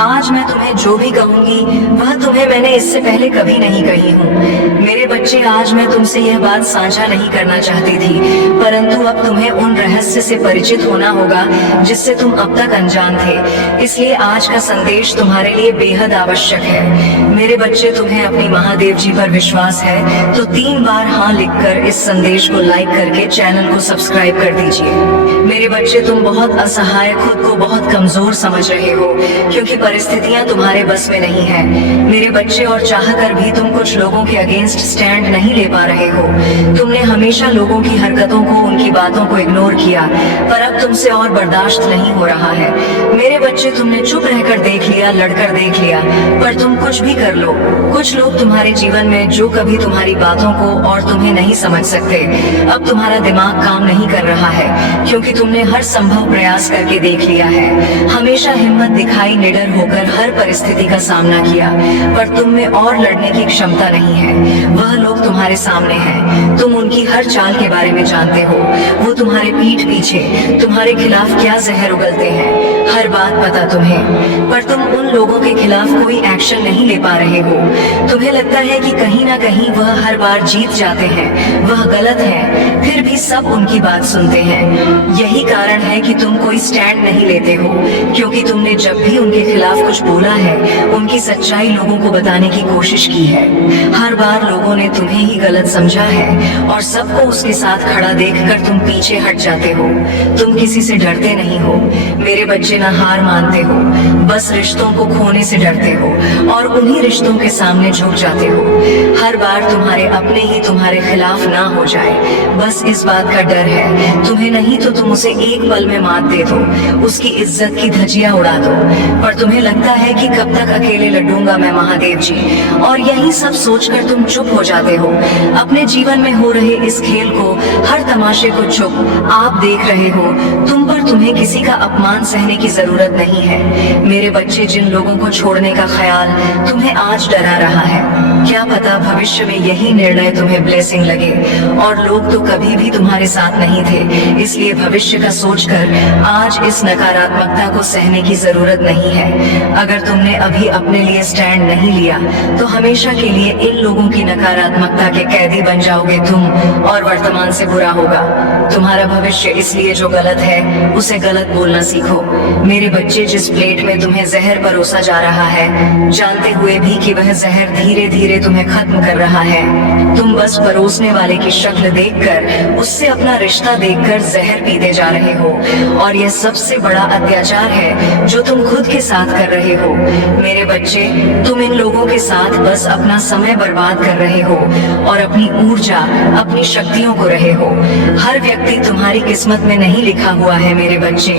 आज मैं तुम्हें जो भी कहूंगी वह तुम्हें मैंने इससे पहले कभी नहीं कही हूँ। मेरे बच्चे, आज मैं तुमसे यह बात साझा नहीं करना चाहती थी, परंतु अब तुम्हें उन रहस्य से परिचित होना होगा जिससे तुम अब तक अनजान थे। इसलिए आज का संदेश तुम्हारे लिए बेहद आवश्यक है। मेरे बच्चे, तुम्हें अपनी महादेव जी पर विश्वास है तो 3 बार हाँ लिखकर इस संदेश को लाइक करके चैनल को सब्सक्राइब कर दीजिए। मेरे बच्चे, तुम बहुत असहाय, खुद को बहुत कमजोर समझ रहे हो क्योंकि परिस्थितियां तुम्हारे बस में नहीं है। मेरे बच्चे, और चाहकर भी तुम कुछ लोगों के अगेंस्ट स्टैंड नहीं ले पा रहे हो। तुमने हमेशा लोगों की हरकतों को, उनकी बातों को इग्नोर किया, पर अब तुमसे और बर्दाश्त नहीं हो रहा है। मेरे बच्चे, तुमने चुप रहकर देख लिया, लड़कर देख लिया, पर तुम कुछ भी कर लो, कुछ लोग तुम्हारे जीवन में जो कभी तुम्हारी बातों को और तुम्हें नहीं समझ सकते, अब तुम्हारा दिमाग काम नहीं कर रहा है क्योंकि तुमने हर संभव प्रयास करके देख लिया है। हमेशा हिम्मत दिखाई, निडर होकर हर परिस्थिति का सामना किया, पर तुम में और लड़ने की क्षमता नहीं है। वह लोग तुम्हारे सामने हैं, तुम उनकी हर चाल के बारे में जानते हो। वो तुम्हारे पीठ पीछे तुम्हारे खिलाफ क्या जहर उगलते हैं, हर बात पता तुम्हें, पर तुम उन लोगों के खिलाफ कोई एक्शन नहीं ले पा रहे हो। तुम्हें लगता है कि कहीं ना कहीं वह हर बार जीत जाते हैं, वह गलत है, फिर भी सब उनकी बात सुनते हैं। यही कारण है कि तुम कोई स्टैंड नहीं लेते हो, क्योंकि तुमने जब भी उनके खिलाफ कुछ बोला है, उनकी सच्चाई लोगों को बताने की कोशिश की है। हर बार लोगों ने तुम्हें ही गलत समझा है और सबको उसके साथ खड़ा देखकर तुम पीछे हट जाते हो। तुम किसी से डरते नहीं हो मेरे बच्चे, ना हार मानते हो, बस रिश्तों को खोने से डरते हो और उन्हीं रिश्तों के सामने झुक जाते हो। हर बार तुम्हारे अपने ही तुम्हारे खिलाफ ना हो जाए, बस इस बात का डर है तुम्हें, नहीं तो तुम उसे एक पल में मात दे दो, उसकी इज्जत की धज्जियां उड़ा दो। पर तुम्हें लगता है कि कब तक अकेले लड़ूंगा मैं महादेव जी, और यही सब सोचकर तुम चुप हो जाते हो। अपने जीवन में हो रहे इस खेल को, हर तमाशे को चुप आप देख रहे हो। तुम पर तुम्हें किसी का अपमान सहने की जरूरत नहीं है मेरे बच्चे। जिन लोगों को छोड़ने का ख्याल तुम्हें आज डरा रहा है, क्या पता भविष्य में यही निर्णय तुम्हें ब्लेसिंग लगे, और लोग तो कभी भी तुम्हारे साथ नहीं थे। इसलिए भविष्य का सोचकर आज इस नकारात्मकता को सहने की जरूरत नहीं है। अगर तुमने अभी अपने लिए स्टैंड नहीं लिया तो हमेशा के लिए इन लोगों की नकारात्मकता के कैदी बन जाओगे तुम, और वर्तमान से बुरा होगा तुम्हारा भविष्य। इसलिए जो गलत है उसे गलत बोलना सीखो मेरे बच्चे। जिस प्लेट में तुम्हें जहर परोसा जा रहा है, जानते हुए भी कि वह जहर धीरे धीरे तुम्हें खत्म कर रहा है, तुम बस परोसने वाले की शक्ल देखकर, उससे अपना रिश्ता देखकर जहर पीते जा रहे हो। और यह सबसे बड़ा अत्याचार है जो तुम खुद के साथ कर रहे हो मेरे बच्चे। तुम इन लोगों के साथ बस अपना समय बर्बाद कर रहे हो और अपनी ऊर्जा, अपनी शक्तियों को रहे हो। हर व्यक्ति तुम्हारी किस्मत में नहीं लिखा हुआ है मेरे बच्चे।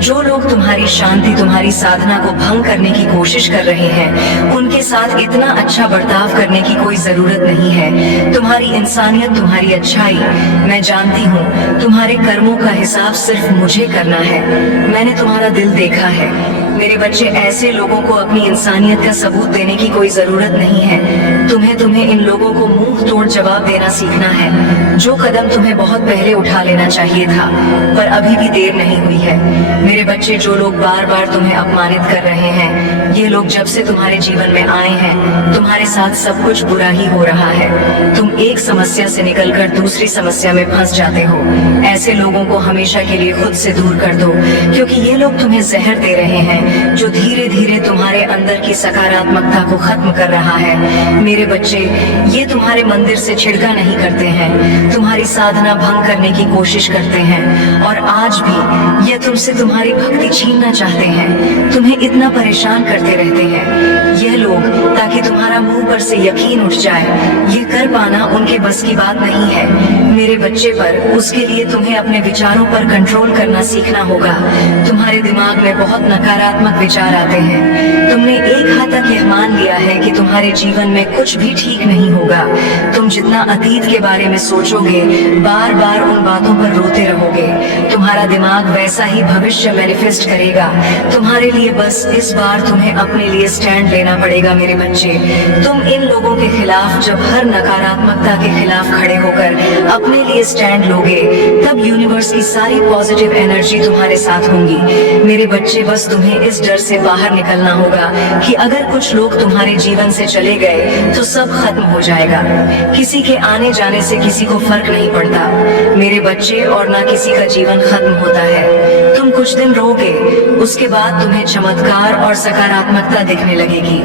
जो लोग तुम्हारी शांति, तुम्हारी साधना को भंग करने की कोशिश कर रहे हैं, उनके साथ इतना अच्छा बर्ताव करने की कोई जरूरत नहीं है। तुम्हारी इंसानियत, तुम्हारी अच्छाई मैं जानती हूँ, तुम्हारे कर्मों का हिसाब सिर्फ मुझे करना है। मैंने तुम्हारा दिल देखा है मेरे बच्चे। ऐसे लोगों को अपनी इंसानियत का सबूत देने की कोई जरूरत नहीं है। तुम्हें इन लोगों को मुंह तोड़ जवाब देना सीखना है। जो कदम तुम्हें बहुत पहले उठा लेना चाहिए था, पर अभी भी देर नहीं हुई है मेरे बच्चे। जो लोग बार बार तुम्हें अपमानित कर रहे हैं, ये लोग जब से तुम्हारे जीवन में आए हैं, तुम्हारे साथ सब कुछ बुरा ही हो रहा है। तुम एक समस्या से निकलकर दूसरी समस्या में फंस जाते हो। ऐसे लोगों को हमेशा के लिए खुद से दूर कर दो, क्योंकि ये लोग तुम्हें जहर दे रहे हैं जो धीरे धीरे तुम्हारे अंदर की सकारात्मकता को खत्म कर रहा है मेरे बच्चे। ये तुम्हारे मंदिर से छिड़का नहीं करते हैं, तुम्हारी साधना भंग करने की कोशिश करते हैं, और आज भी ये तुमसे तुम्हारी भक्ति छीनना चाहते हैं, तुम्हें इतना परेशान करते रहते हैं यह लोग, ताकि तुम्हारा मुंह पर से यकीन उठ जाए। ये कर पाना उनके बस की बात नहीं है मेरे बच्चे, पर उसके लिए तुम्हें अपने विचारों पर कंट्रोल करना सीखना होगा। तुम्हारे दिमाग में बहुत नकारात्मक विचार आते हैं। तुमने एक हद तक यह मान लिया है कि तुम्हारे जीवन में कुछ भी ठीक नहीं होगा। तुम जितना अतीत के बारे में सोचोगे, बार बार उन बातों पर रोते रहोगे। तुम्हारा दिमाग वैसा ही भविष्य मैनिफेस्ट करेगा तुम्हारे लिए। बस इस बार तुम्हें अपने लिए स्टैंड लेना पड़ेगा मेरे बच्चे। तुम इन लोगों के खिलाफ जब हर नकारात्मकता के खिलाफ खड़े होकर अपने लिए स्टैंड लोगे, तब यूनिवर्स की सारी पॉजिटिव एनर्जी तुम्हारे साथ होंगी मेरे बच्चे। बस तुम्हें इस डर से बाहर निकलना होगा होगा कि अगर कुछ लोग तुम्हारे जीवन से चले गए तो सब खत्म हो जाएगा। किसी के आने जाने से किसी को फर्क नहीं पड़ता मेरे बच्चे, और ना किसी का जीवन खत्म होता है। तुम कुछ दिन रहोगे, उसके बाद तुम्हें चमत्कार और सकारात्मकता दिखने लगेगी।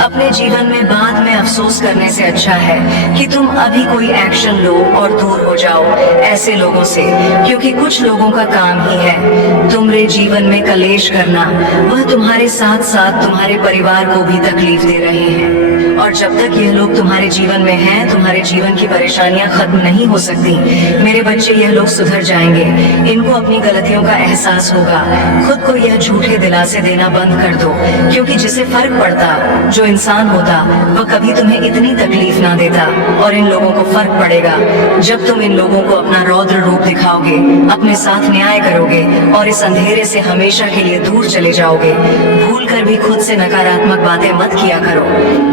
अपने जीवन में बाद में अफसोस करने से अच्छा है कि तुम अभी कोई एक्शन लो और दूर हो जाओ ऐसे लोगों से, क्योंकि कुछ लोगों का काम ही है तुम्हारे जीवन में कलेश करना। वह तुम्हारे साथ साथ तुम्हारे परिवार को भी तकलीफ दे रहे हैं, और जब तक यह लोग तुम्हारे जीवन में हैं, तुम्हारे जीवन की परेशानियां खत्म नहीं हो सकती। मेरे बच्चे, यह लोग सुधर जाएंगे। इनको अपनी गलतियों का एहसास होगा। खुद को यह झूठे दिलासे देना बंद कर दो, क्योंकि जिसे फर्क पड़ता, जो इंसान होता, वह कभी तुम्हें इतनी तकलीफ ना देता। और इन लोगों को फर्क पड़ेगा जब तुम इन लोगों को अपना रौद्र रूप दिखाओगे, अपने साथ न्याय करोगे और इस अंधेरे से हमेशा के लिए दूर चले जाओगे। भूल कर भी खुद से नकारात्मक बातें मत किया करो।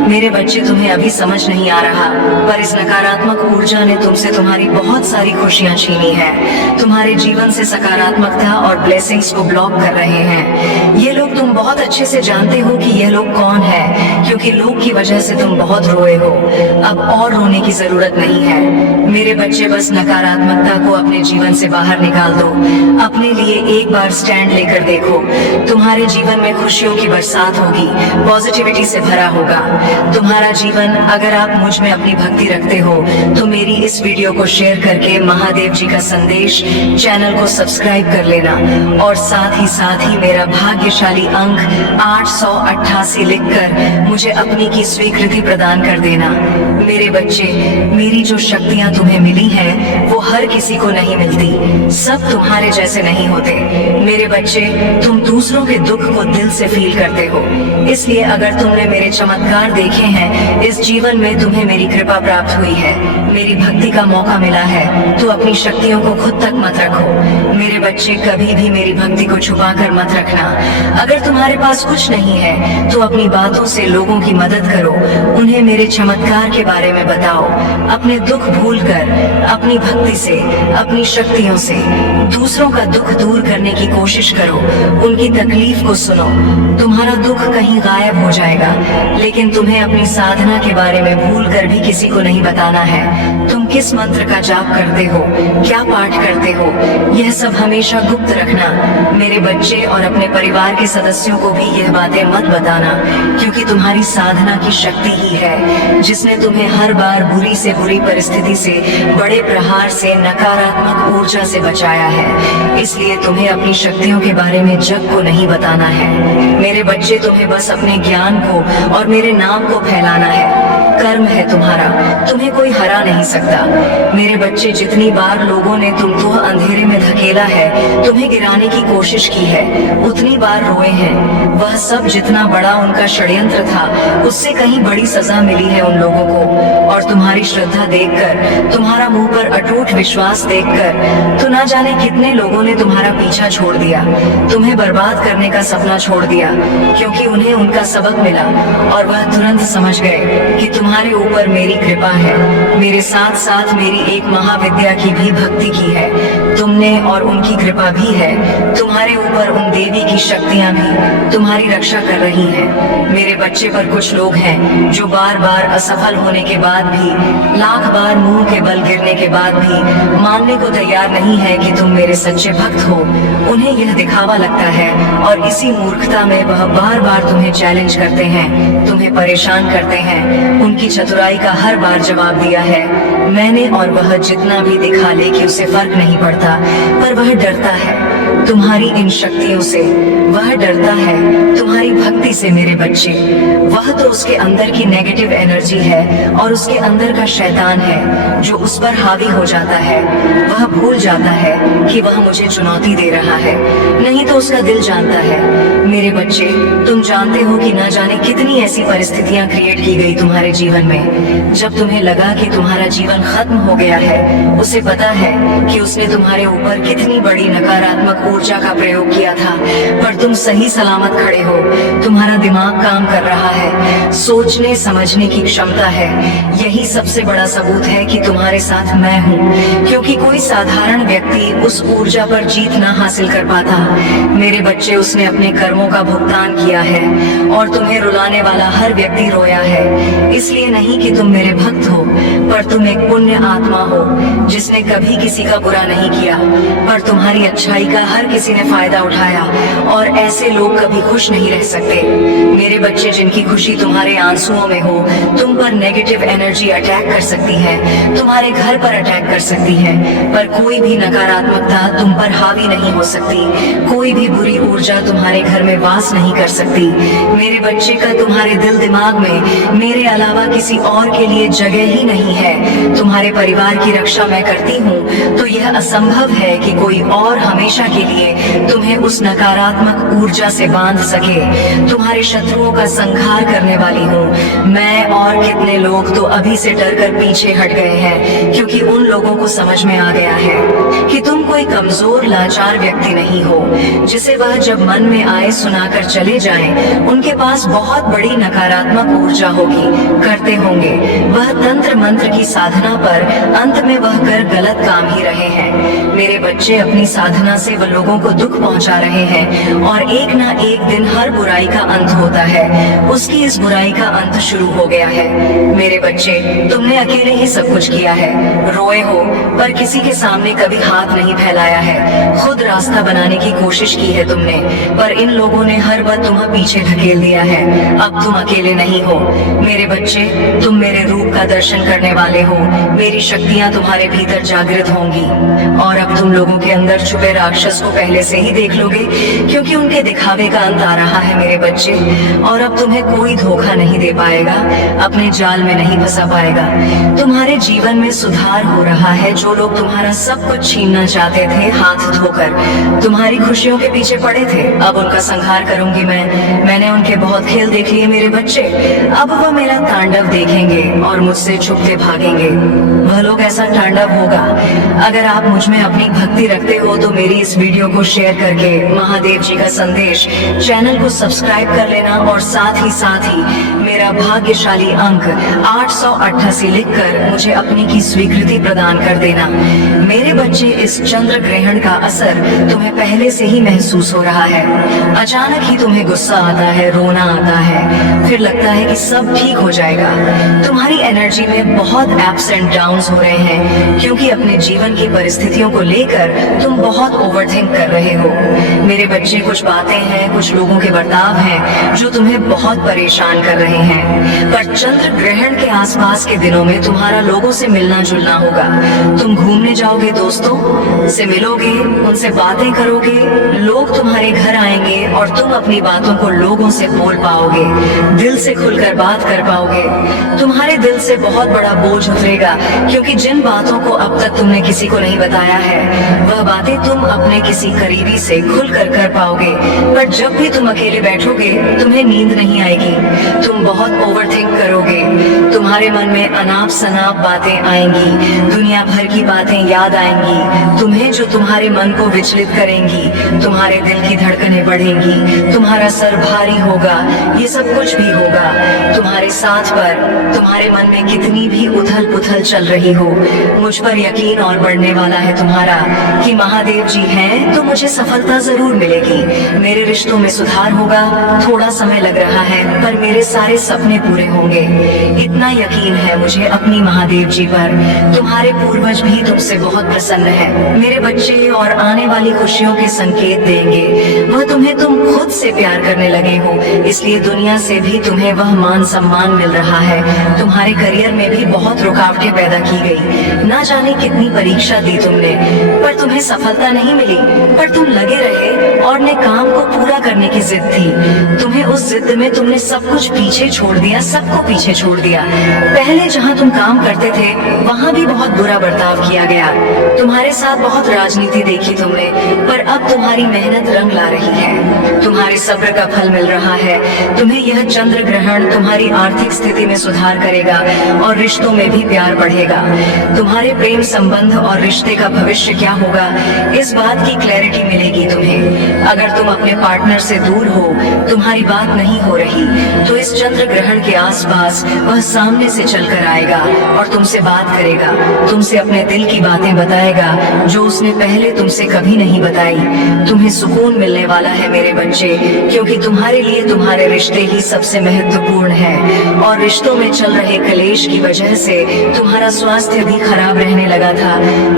मेरे बच्चे, तुम्हें अभी समझ नहीं आ रहा, पर इस नकारात्मक ऊर्जा ने तुमसे तुम्हारी बहुत सारी खुशियां छीनी है। तुम्हारे जीवन से सकारात्मकता और ब्लेसिंग्स को ब्लॉक कर रहे हैं। ये लोग, तुम बहुत अच्छे से जानते हो कि यह लोग कौन है, क्योंकि लोग की वजह से तुम बहुत रोए हो। अब और रोने की जरूरत नहीं है मेरे बच्चे। बस नकारात्मकता को अपने जीवन से बाहर निकाल दो। अपने लिए एक बार स्टैंड लेकर देखो। तुम्हारे जीवन में खुशियों की बरसात होगी, पॉजिटिविटी से भरा होगा तुम्हारा जीवन। अगर आप मुझ में अपनी भक्ति रखते हो तो मेरी इस वीडियो को शेयर करके महादेव जी का संदेश चैनल को सब्सक्राइब कर लेना, और साथ ही मेरा भाग्यशाली अंक 888 लिखकर मुझे अपनी की स्वीकृति प्रदान कर देना। मेरे बच्चे, मेरी जो शक्तियां तुम्हें मिली हैं वो हर किसी को नहीं मिलती। सब तुम्हारे जैसे नहीं होते मेरे बच्चे। तुम दूसरों के दुख को दिल से फील करते हो, इसलिए अगर तुमने मेरे चमत्कार देखे हैं, इस जीवन में तुम्हें मेरी कृपा प्राप्त हुई है, मेरी भक्ति का मौका मिला है, तो अपनी शक्तियों को खुद तक मत रखो मेरे बच्चे। कभी भी मेरी भक्ति को छुपा कर मत रखना। अगर तुम्हारे पास कुछ नहीं है तो अपनी बातों से लोगों की मदद करो, उन्हें मेरे चमत्कार के बारे में बताओ। अपने दुख भूलकर अपनी भक्ति से, अपनी शक्तियों से दूसरों का दुख दूर करने की कोशिश करो। उनकी तकलीफ को सुनो। तुम्हारा दुख कहीं गायब हो जाएगा, लेकिन तुम्हें अपनी साधना के बारे में भूलकर भी किसी को नहीं बताना है। तुम किस मंत्र का जाप करते हो, क्या पाठ करते हो, यह सब हमेशा गुप्त रखना मेरे बच्चे। और अपने परिवार के सदस्यों को भी यह बातें मत बताना, क्योंकि तुम्हारी साधना की शक्ति ही है जिसने तुम्हें हर बार बुरी से बुरी परिस्थिति से, बड़े प्रहार से, नकारात्मक ऊर्जा से बचाया है। इसलिए तुम्हें अपनी शक्तियों के बारे में जग को नहीं बताना है मेरे बच्चे। तुम्हें बस अपने ज्ञान को और मेरे नाम को फैलाना है। कर्म है तुम्हारा, तुम्हें कोई हरा नहीं सकता मेरे बच्चे। जितनी बार लोगों ने तुमको अंधेरे में धकेला है, तुम्हें गिराने की कोशिश की है, उतनी बार रोए हैं। वह सब जितना बड़ा उनका षड्यंत्र था, उससे कहीं बड़ी सजा मिली है उन लोगों को। और तुम्हारी श्रद्धा देखकर, तुम्हारा मुंह पर अटूट विश्वास देखकर, तो ना जाने कितने लोगों ने तुम्हारा पीछा छोड़ दिया, तुम्हें बर्बाद करने का सपना छोड़ दिया, क्योंकि उन्हें उनका सबक मिला और वह तुरंत समझ गए कि तुम्हारे ऊपर मेरी कृपा है। मेरे साथ साथ मेरी एक महाविद्या की भी भक्ति की है तुमने, और उनकी कृपा भी है तुम्हारे ऊपर। उन देवी की शक्तियां भी तुम्हारी रक्षा कर रही हैं मेरे बच्चे। पर कुछ लोग हैं जो बार बार असफल होने के बाद भी, लाख बार मुंह के बल गिरने के बाद भी मानने को तैयार नहीं है कि तुम मेरे सच्चे भक्त हो। उन्हें यह दिखावा लगता है, और इसी मूर्खता में वह बार बार तुम्हें चैलेंज करते हैं, तुम्हें परेशान करते हैं। उनकी चतुराई का हर बार जवाब दिया है मैंने, और वह जितना भी दिखा ले कि उसे फर्क नहीं पड़ता, पर वह डरता है तुम्हारी इन शक्तियों से। वह डरता है तुम्हारी भक्ति से मेरे बच्चे। वह तो उसके अंदर की नेगेटिव एनर्जी है, और उसके अंदर का शैतान है जो उस पर हावी हो जाता है। वह भूल जाता है कि वह मुझे चुनौती दे रहा है, नहीं तो उसका दिल जानता है मेरे बच्चे। तुम जानते हो कि न जाने कितनी ऐसी परिस्थितियां क्रिएट की गई तुम्हारे जीवन में, जब तुम्हें लगा कि तुम्हारा जीवन खत्म हो गया है। उसे पता है कि उसने तुम्हारे ऊपर कितनी बड़ी नकारात्मक ऊर्जा का प्रयोग किया था, पर तुम सही सलामत खड़े हो। तुम्हारे तुम्हारा दिमाग काम कर रहा है, सोचने समझने की क्षमता है। यही सबसे बड़ा सबूत है कि तुम्हारे साथ मैं हूँ, क्योंकि कोई साधारण व्यक्ति उस ऊर्जा पर जीत ना हासिल कर पाता। मेरे बच्चे, उसने अपने कर्मों का भुगतान किया है और तुम्हें रुलाने वाला हर व्यक्ति रोया है। इसलिए नहीं कि तुम मेरे भक्त हो, पर तुम एक पुण्य आत्मा हो जिसने कभी किसी का बुरा नहीं किया, पर तुम्हारी अच्छाई का हर किसी ने फायदा उठाया, और ऐसे लोग कभी खुश नहीं रह सकते। मेरे बच्चे, जिनकी खुशी तुम्हारे आंसुओं में हो, तुम पर नेगेटिव एनर्जी अटैक कर सकती है, तुम्हारे घर पर अटैक कर सकती है, पर कोई भी नकारात्मकता तुम पर हावी नहीं हो सकती। कोई भी बुरी ऊर्जा तुम्हारे घर में वास नहीं कर सकती। मेरे बच्चे का तुम्हारे दिल दिमाग में मेरे अलावा किसी और के लिए जगह ही नहीं है। तुम्हारे परिवार की रक्षा मैं करती हूँ, तो यह असंभव है कि कोई और हमेशा के लिए तुम्हें उस नकारात्मक ऊर्जा से बांध सके। तुम्हारे शत्रुओं का संहार करने वाली हूँ मैं, और कितने लोग तो अभी से डरकर पीछे हट गए हैं, क्योंकि उन लोगों को समझ में आ गया है कि तुम कोई कमजोर लाचार व्यक्ति नहीं हो, जिसे वह जब मन में आए सुनाकर चले जाएं। उनके पास बहुत बड़ी नकारात्मक ऊर्जा होगी, करते होंगे वह तंत्र मंत्र की साधना, पर अंत में वह कर गलत काम ही रहे हैं। मेरे बच्चे, अपनी साधना से वह लोगों को दुख पहुंचा रहे हैं, और एक ना एक दिन हर बुराई का अंत होता है। उसकी इस बुराई का अंत शुरू हो गया है। मेरे बच्चे, तुमने अकेले ही सब कुछ किया है, रोए हो पर किसी के सामने कभी हाथ नहीं फैलाया है। खुद रास्ता बनाने की कोशिश की है तुमने, पर इन लोगों ने हर बार तुम्हें पीछे धकेल दिया है। अब तुम अकेले नहीं हो। मेरे बच्चे, तुम मेरे रूप का दर्शन करने वाले हो, मेरी शक्तियां तुम्हारे भीतर जागृत होंगी, और अब तुम लोगों के अंदर छुपे राक्षस को पहले से ही देख लोगे, क्योंकि उनके दिखावे का अंत आ रहा है मेरे बच्चे। और अब तुम्हें कोई धोखा नहीं दे पाएगा, अपने जाल में नहीं फंसा पाएगा। तुम्हारे जीवन में सुधार हो रहा है। जो लोग तुम्हारा सब कुछ छीनना चाहते थे, हाथ धोकर तुम्हारी खुशियों के पीछे पड़े थे, अब उनका संहार करूंगी मैं। मैंने उनके बहुत खेल देख लिए मेरे बच्चे, अब वह मेरा तांडव देखेंगे और मुझसे छुपके भागेंगे। वह लोग ऐसा तांडव होगा। अगर आप मुझ में अपनी भक्ति रखते हो तो मेरी इस वीडियो को शेयर करके महादेव जी का संदेश, चैनल को सब्सक्राइब कर लेना, और साथ ही मेरा भाग्यशाली अंक 888 लिखकर मुझे अपनी की स्वीकृति प्रदान कर देना। मेरे बच्चे, इस चंद्र ग्रहण का असर तुम्हें पहले से ही महसूस हो रहा है। अचानक ही तुम्हें गुस्सा आता है, रोना आता है, फिर लगता है कि सब ठीक हो जाएगा। तुम्हारी एनर्जी में बहुत अप्स एंड डाउन्स हो रहे हैं, क्योंकि अपने जीवन की परिस्थितियों को लेकर तुम बहुत ओवरथिंक कर रहे हो। मेरे बच्चे, कुछ बातें हैं, कुछ लोगों के बर्ताव हैं जो तुम्हें बहुत परेशान कर रहे हैं, पर चंद्र ग्रहण के आसपास के दिनों में तुम्हारा लोगों से मिलना जुलना होगा। तुम घूमने जाओगे, दोस्तों से मिलोगे, उनसे बातें करोगे, लोग तुम्हारे घर आएंगे और तुम अपनी बातों को लोगों से बोल पाओगे, दिल से खुलकर बात कर पाओगे। तुम्हारे दिल से बहुत बड़ा बोझ उतरेगा, क्योंकि जिन बातों को अब तक तुमने किसी को नहीं बताया है, वह बातें तुम अपने किसी करीबी से खुलकर कर पाओगे। पर जब भी तुम अकेले बैठोगे, तुम्हें नींद नहीं आएगी, तुम बहुत ओवरथिंक करोगे, तुम्हारे मन में अनाप शनाप बातें आएंगी, दुनिया भर की बातें याद आएंगी तुम्हें, जो तुम्हारे मन को विचलित करेंगी। तुम्हारे दिल की धड़कनें बढ़ेंगी, तुम्हारा सर भारी होगा, ये सब कुछ भी होगा तुम्हारे साथ, पर तुम्हारे मन में कितनी भी उथल पुथल चल रही हो, मुझ पर यकीन और बढ़ने वाला है तुम्हारा कि महादेव जी हैं तो मुझे सफलता जरूर मिलेगी। मेरे रिश्तों में सुधार होगा, थोड़ा समय लग रहा है, पर मेरे सारे सपने पूरे होंगे। इतना यकीन है मुझे अपनी महादेव जी पर। तुम्हारे पूर्वज भी तुमसे बहुत प्रसन्न है मेरे बच्चे, और आने वाली खुशियों के संकेत देंगे। वह तुम्हें तुम खुद से प्यार करने लगे हो, इसलिए दुनिया से भी तुम्हें वह मान सम्मान मिल रहा है। तुम्हारे करियर में भी बहुत रुकावटें पैदा की गई, ना जाने कितनी परीक्षा दी तुमने, पर तुम्हें सफलता नहीं मिली, पर तुम लगे रहे और ने काम को पूरा करने की जिद थी। तुम्हें उस जिद में तुमने सब कुछ पीछे छोड़ दिया, सबको पीछे छोड़ दिया। पहले जहाँ तुम काम करते थे वहाँ भी बहुत बुरा बर्ताव किया गया। तुम्हारे साथ बहुत राजनीति देखी तुमने, पर अब तुम्हारी मेहनत रंग ला रही है। तुम्हारे सब्र का फल मिल रहा है। तुम्हें यह चंद्र ग्रहण तुम्हारी आर्थिक स्थिति में सुधार करेगा और रिश्तों में भी प्यार बढ़ेगा। तुम्हारे प्रेम संबंध और रिश्ते का भविष्य क्या होगा, इस बात की क्लैरिटी मिलेगी तुम्हें। अगर तुम अपने पार्टनर से दूर हो, तुम्हारी बात नहीं हो रही, तो इस चंद्र ग्रहण के आसपास वह सामने से चलकर आएगा और तुमसे बात करेगा, तुमसे अपने दिल की बातें बताएगा जो उसने पहले तुमसे कभी नहीं बताई। तुम्हें सुकून मिलने वाला है मेरे बच्चे, क्योंकि तुम्हारे लिए तुम्हारे रिश्ते ही सबसे महत्वपूर्ण है। और रिश्तों में चल रहे कलेश की वजह से तुम्हारा स्वास्थ्य भी खराब रहने लगा था।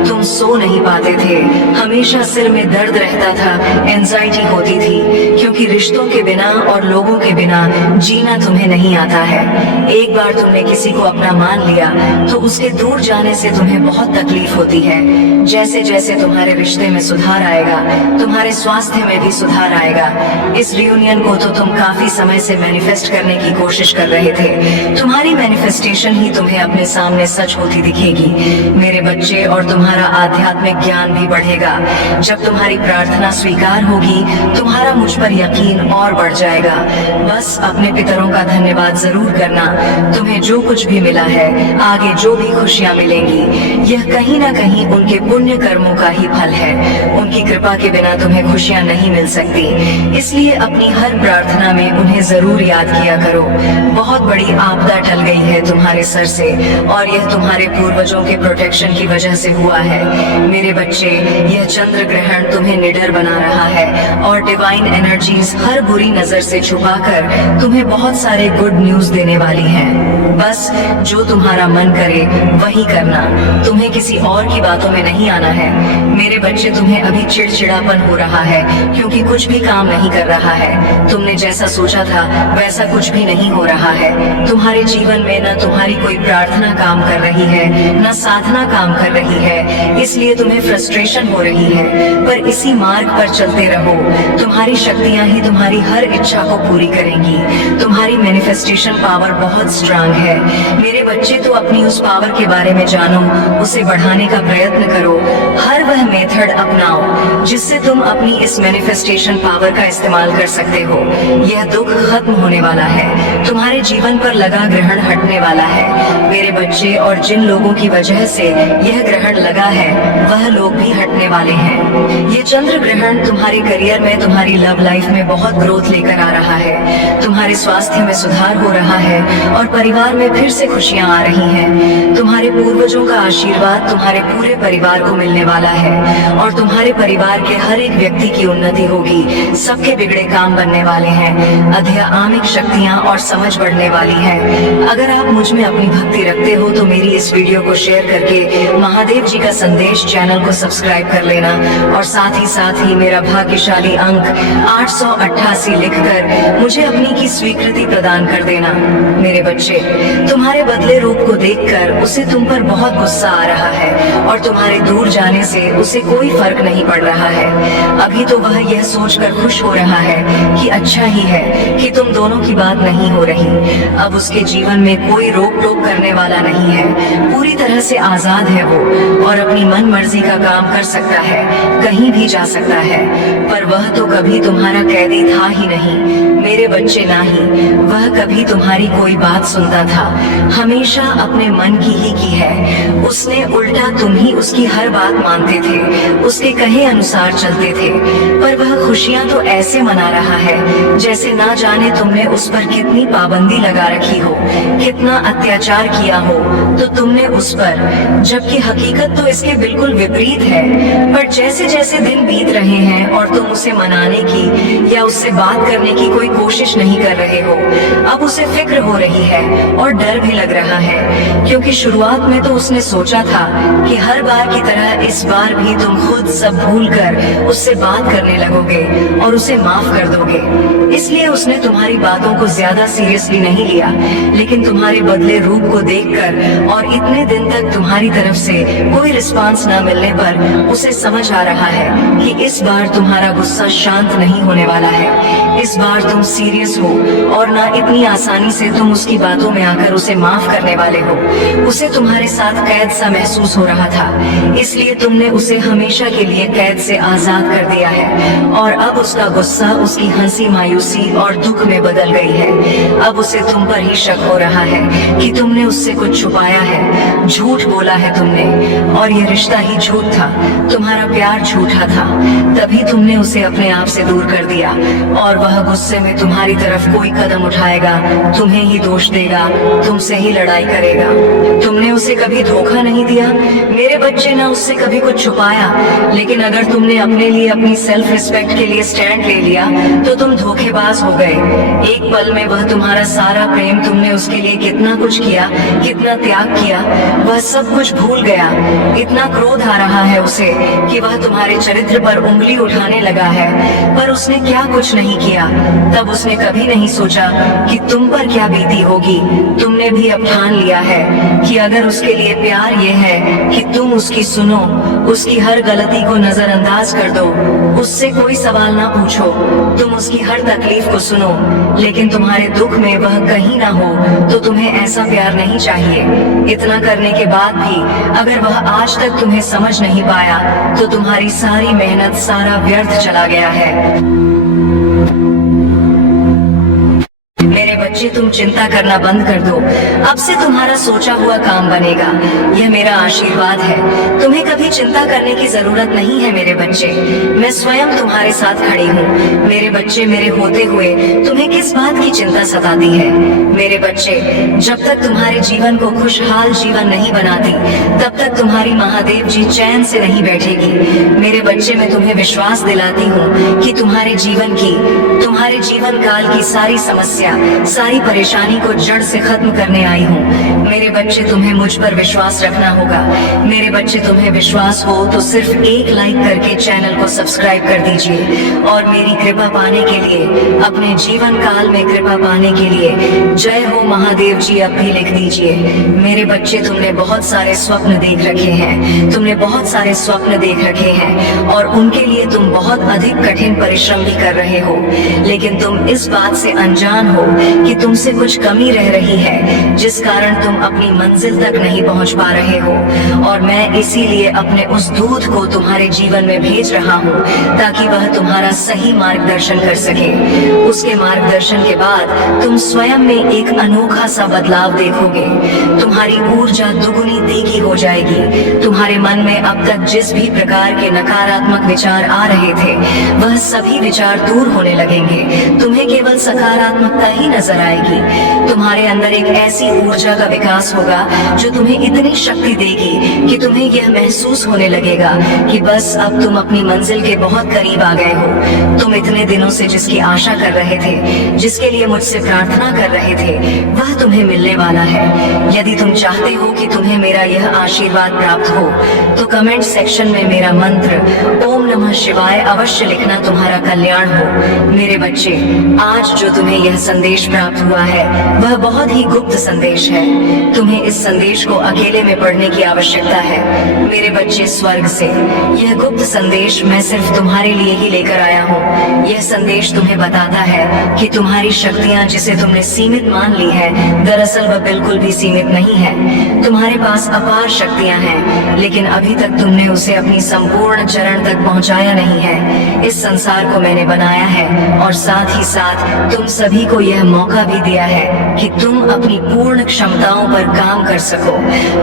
तुम सो नहीं पाते थे, हमेशा सिर में दर्द रहता था, एंजाइटी होती थी, क्योंकि रिश्तों के बिना और लोगों के बिना जीना तुम्हें नहीं आता है। एक बार तुमने किसी को अपना मान लिया तो उसके दूर जाने से तुम्हें बहुत तकलीफ होती है। जैसे जैसे तुम्हारे रिश्ते में सुधार आएगा, तुम्हारे स्वास्थ्य में भी सुधार आएगा। इस रियूनियन को तो तुम काफी समय से मैनिफेस्ट करने की कोशिश कर रहे थे। तुम्हारी मैनिफेस्टेशन ही तुम्हें अपने सामने सच होती दिखेगी मेरे बच्चे, और तुम्हारा आध्यात्मिक ज्ञान भी बढ़ेगा। जब तुम्हारी प्रार्थना स्वीकार होगी, तुम्हारा मुझ पर यकीन और बढ़ जाएगा। बस अपने पितरों का धन्यवाद जरूर करना। तुम्हें जो कुछ भी मिला है, आगे जो भी खुशियां मिलेंगी, यह कहीं ना कहीं उनके पुण्य कर्मों का ही फल है। उनकी कृपा के बिना तुम्हें खुशियां नहीं मिल सकती, इसलिए अपनी हर प्रार्थना में उन्हें जरूर याद किया करो। बहुत बड़ी आपदा टल गई है तुम्हारे सर से, और यह तुम्हारे पूर्वजों के प्रोटेक्शन की वजह से हुआ है मेरे बच्चे। यह चंद्र ग्रहण तुम्हें निडर बना रहा है और डिवाइन एनर्जीज हर बुरी नजर से छुपाकर तुम्हें बहुत सारे गुड न्यूज देने वाली हैं। बस जो तुम्हारा मन करे वही करना, तुम्हें किसी और की बातों में नहीं आना है मेरे बच्चे। तुम्हें अभी चिड़चिड़ापन हो रहा है क्योंकि कुछ भी काम नहीं कर रहा है। तुमने जैसा सोचा था वैसा कुछ भी नहीं हो रहा है। तुम्हारे जीवन में न तुम्हारी कोई प्रार्थना काम कर रही है, न साधना काम कर रही है, इसलिए तुम्हें फ्रस्ट्रेशन हो रही है। पर इसी मार्ग पर चलते रहो, तुम्हारी शक्तियां ही तुम्हारी हर इच्छा को पूरी करेंगी। तुम्हारी मैनिफेस्टेशन पावर बहुत स्ट्रांग है मेरे बच्चे। तो अपनी उस पावर के बारे में जानो, उसे बढ़ाने का प्रयत्न करो। हर वह मेथड अपनाओ जिससे तुम अपनी इस मैनिफेस्टेशन पावर का इस्तेमाल कर सकते हो। यह दुख खत्म होने वाला है, तुम्हारे जीवन पर लगा ग्रहण हटने वाला है मेरे बच्चे, और जिन लोगों की वजह से यह ग्रहण लगा है वह लोग भी हटने वाले हैं। ये चंद्र ग्रहण तुम्हारे करियर में, तुम्हारी लव लाइफ में बहुत ग्रोथ लेकर आ रहा है। तुम्हारे स्वास्थ्य में सुधार हो रहा है और परिवार में फिर से खुशियां आ रही हैं। तुम्हारे पूर्वजों का आशीर्वाद तुम्हारे पूरे परिवार को मिलने वाला है और तुम्हारे परिवार के हर एक व्यक्ति की उन्नति होगी। सबके बिगड़े काम बनने वाले हैं, आध्यात्मिक शक्तियां और समझ बढ़ने वाली है। अगर आप मुझ में अपनी भक्ति रखते हो तो मेरी इस वीडियो को शेयर करके महादेव जी का संदेश चैनल को सब्सक्राइब कर लेना, और साथ ही मेरा भाग्यशाली अंक 888 लिखकर मुझे अपनी की स्वीकृति प्रदान कर देना मेरे बच्चे। तुम्हारे बदले रूप को देखकर उसे तुम पर बहुत गुस्सा आ रहा है और तुम्हारे दूर जाने से उसे कोई फर्क नहीं पड़ रहा है। अभी तो वह यह सोचकर खुश हो रहा है कि अच्छा ही है कि तुम दोनों की बात नहीं हो रही। अब उसके जीवन में कोई रोक टोक करने वाला नहीं है, पूरी तरह से आजाद है वो और अपनी मन मर्जी का काम कर सकता है, कहीं भी जा सकता है। पर वह तो कभी तुम्हारा कैदी था ही नहीं मेरे बच्चे, ना ही वह कभी तुम्हारी कोई बात सुनता था। हमेशा अपने मन की ही की है उसने, उल्टा तुम ही उसकी हर बात मानते थे, उसके कहे अनुसार चलते थे। पर वह खुशियां तो ऐसे मना रहा है जैसे ना जाने तुमने उस पर कितनी पाबंदी लगा रखी हो, कितना अत्याचार किया हो तो तुमने उस पर, जबकि हकीकत तो इसके बिल्कुल विपरीत है। पर जैसे जैसे दिन बीत रहे हैं और तुम उसे मनाने की या उससे बात करने की कोई कोशिश नहीं कर रहे हो, अब उसे फिक्र हो रही है और डर भी लग रहा है, क्योंकि शुरुआत में तो उसने सोचा था कि हर बार की तरह इस बार भी तुम खुद सब भूलकर उससे बात करने लगोगे और उसे माफ कर दोगे। इसलिए उसने तुम्हारी बातों को ज्यादा सीरियसली नहीं लिया, लेकिन तुम्हारे बदले रूप को देखकर और इतने दिन तक तुम्हारी तरफ से कोई रिस्पांस न मिलने पर उसे समझ आ रहा है कि इस बार तुम्हारा गुस्सा शांत नहीं होने वाला है। इस बार तुम सीरियस हो और ना इतनी आसानी से तुम उसकी बातों में आकर उसे माफ करने वाले हो। उसे तुम्हारे साथ कैद सा महसूस हो रहा था, इसलिए तुमने उसे हमेशा के लिए कैद से आजाद कर दिया है। और अब उसका गुस्सा उसकी हंसी, मायूसी और दुख में बदल गई है। अब उसे तुम पर ही शक हो रहा है कि तुमने उससे कुछ छुपाया है, झूठ बोला है तुमने, और यह रिश्ता ही झूठ था, तुम्हारा प्यार झूठा था। तभी तुमने उसे अपने आप से दूर कर दिया और वह गुस्से में तुम्हारी तरफ कोई कदम उठाएगा, तुम्हें ही दोष देगा, तुमसे ही लड़ाई करेगा। तुमने उसे कभी धोखा नहीं दिया मेरे बच्चे, ना उससे कभी कुछ छुपाया। लेकिन अगर तुमने अपने लिए, अपनी सेल्फ रिस्पेक्ट के लिए स्टैंड ले लिया तो तुम धोखेबाज हो गए। एक पल में वह तुम्हारा सारा प्रेम, तुमने उसके लिए कितना कुछ किया, कितना त्याग किया, वह सब कुछ भूल गया। इतना क्रोध आ रहा है उसे कि वह तुम्हारे चरित्र पर उंगली उठाने लगा है, पर उसने क्या कुछ नहीं किया। तब उसने कभी नहीं सोचा कि तुम पर क्या बीती होगी। तुमने भी अब ठान लिया है कि अगर उसके लिए प्यार ये है कि तुम उसकी सुनो, उसकी हर गलती को नजरअंदाज कर दो, उससे कोई सवाल ना पूछो, तुम उसकी हर तकलीफ को सुनो, लेकिन तुम्हारे दुख में वह कहीं ना हो, तो तुम्हें ऐसा प्यार नहीं चाहिए। इतना करने के बाद भी अगर वह आज तक तुम्हें समझ नहीं पाया तो तुम्हारी सारी मेहनत, सारा व्यर्थ चला गया है। मेरे बच्चे, तुम चिंता करना बंद कर दो। अब से तुम्हारा सोचा हुआ काम बनेगा, यह मेरा आशीर्वाद है। तुम्हें कभी चिंता करने की जरूरत नहीं है मेरे बच्चे, मैं स्वयं तुम्हारे साथ खड़ी हूँ। मेरे बच्चे, मेरे होते हुए तुम्हें किस बात की चिंता सताती है? मेरे बच्चे, जब तक तुम्हारे जीवन को खुशहाल जीवन नहीं बनाती, तब तक तुम्हारी महादेव जी चैन से नहीं बैठेगी। मेरे बच्चे, मैं तुम्हें विश्वास दिलाती हूँ कि तुम्हारे जीवन काल की सारी समस्या, सारी परेशानी को जड़ से खत्म करने आई हूँ। मेरे बच्चे, तुम्हें मुझ पर विश्वास रखना होगा। मेरे बच्चे, तुम्हें विश्वास हो तो सिर्फ एक लाइक करके चैनल को सब्सक्राइब कर दीजिए, और मेरी कृपा पाने के लिए, अपने जीवन काल में कृपा पाने के लिए जय हो महादेव जी अब भी लिख दीजिए। मेरे बच्चे, तुमने बहुत सारे स्वप्न देख रखे हैं, तुमने बहुत सारे स्वप्न देख रखे हैं, और उनके लिए तुम बहुत अधिक कठिन परिश्रम भी कर रहे हो, लेकिन तुम इस बात से अनजान हो कि तुमसे कुछ कमी रह रही है, जिस कारण तुम अपनी मंजिल तक नहीं पहुंच पा रहे हो। और मैं इसीलिए अपने उस दूत को तुम्हारे जीवन में भेज रहा हूँ, ताकि वह तुम्हारा सही मार्गदर्शन कर सके। उसके मार्गदर्शन के बाद तुम स्वयं में एक अनोखा सा बदलाव देखोगे। तुम्हारी ऊर्जा दुगुनी तीखी हो जाएगी। तुम्हारे मन में अब तक जिस भी प्रकार के नकारात्मक विचार आ रहे थे, वह सभी विचार दूर होने लगेंगे। तुम्हें केवल सकारात्मकता ही नजर आएगी। तुम्हारे अंदर एक ऐसी ऊर्जा का विकास होगा जो तुम्हें इतनी शक्ति देगी कि तुम्हें यह महसूस होने लगेगा कि बस अब तुम अपनी मंजिल के बहुत करीब आ गए हो। तुम इतने दिनों से जिसकी आशा कर रहे थे, जिसके लिए मुझसे प्रार्थना कर रहे थे, वह तुम्हें मिलने वाला है। यदि तुम चाहते हो कि तुम्हें मेरा यह आशीर्वाद प्राप्त हो, तो कमेंट सेक्शन में मेरा मंत्र ओम नमः शिवाय अवश्य लिखना, तुम्हारा कल्याण हो। मेरे बच्चे, आज जो तुम्हें यह संदेश प्राप्त हुआ है वह बहुत ही गुप्त संदेश है। तुम्हें इस संदेश को अकेले में पढ़ने की आवश्यकता है। मेरे बच्चे, स्वर्ग से यह गुप्त संदेश मैं सिर्फ तुम्हारे लिए ही लेकर आया हूँ। यह संदेश तुम्हें बताता है कि तुम्हारी शक्तियाँ, जिसे तुमने सीमित मान ली है, दरअसल वह बिल्कुल भी सीमित नहीं है। तुम्हारे पास अपार शक्तियाँ हैं, लेकिन अभी तक तुमने उसे अपनी संपूर्ण चरण तक पहुँचाया नहीं है। इस संसार को मैंने बनाया है, और साथ ही साथ तुम सभी को यह मौका भी दिया है कि तुम अपनी पूर्ण क्षमताओं पर काम कर सको।